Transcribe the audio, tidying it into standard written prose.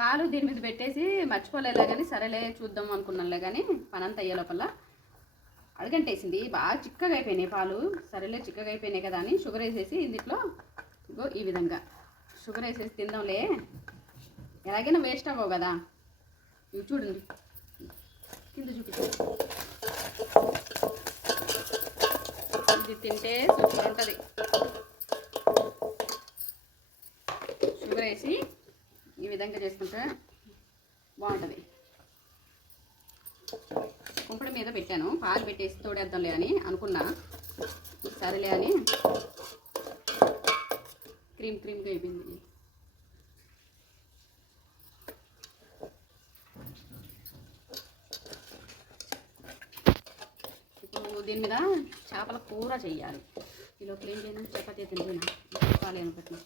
పాలు దీని మీద పెట్టేసి మర్చిపోలేలే కానీ సరేలే చూద్దాం అనుకున్నానులే కానీ పనంతా అయ్యే లోపల అడగంటేసింది. బాగా చిక్కగా అయిపోయినాయి పాలు. సరేలే చిక్కగా అయిపోయినాయి కదా అని షుగర్ వేసేసి ఇందులో ఇగో ఈ విధంగా షుగర్ వేసేసి తిందాంలే, ఎలాగైనా వేస్ట్ అవ్వవు కదా. ఇవి చూడండి కింద చూపించు, ఇది తింటే సూపర్ ఉంటుంది. షుగర్ వేసి ఈ విధంగా చేసుకుంటే బాగుంటుంది. కుంపడి మీద పెట్టాను, పాలు పెట్టేసి తోడేద్దాంలే అని అనుకున్నా. సరేలే అని క్రీమ్గా అయిపోయింది. ఇప్పుడు దీని మీద చేపల కూర చెయ్యాలి. కిలో క్లీన్ చేయను, చపాతీ తింటున్నా పాలు అనుకుంటున్నా.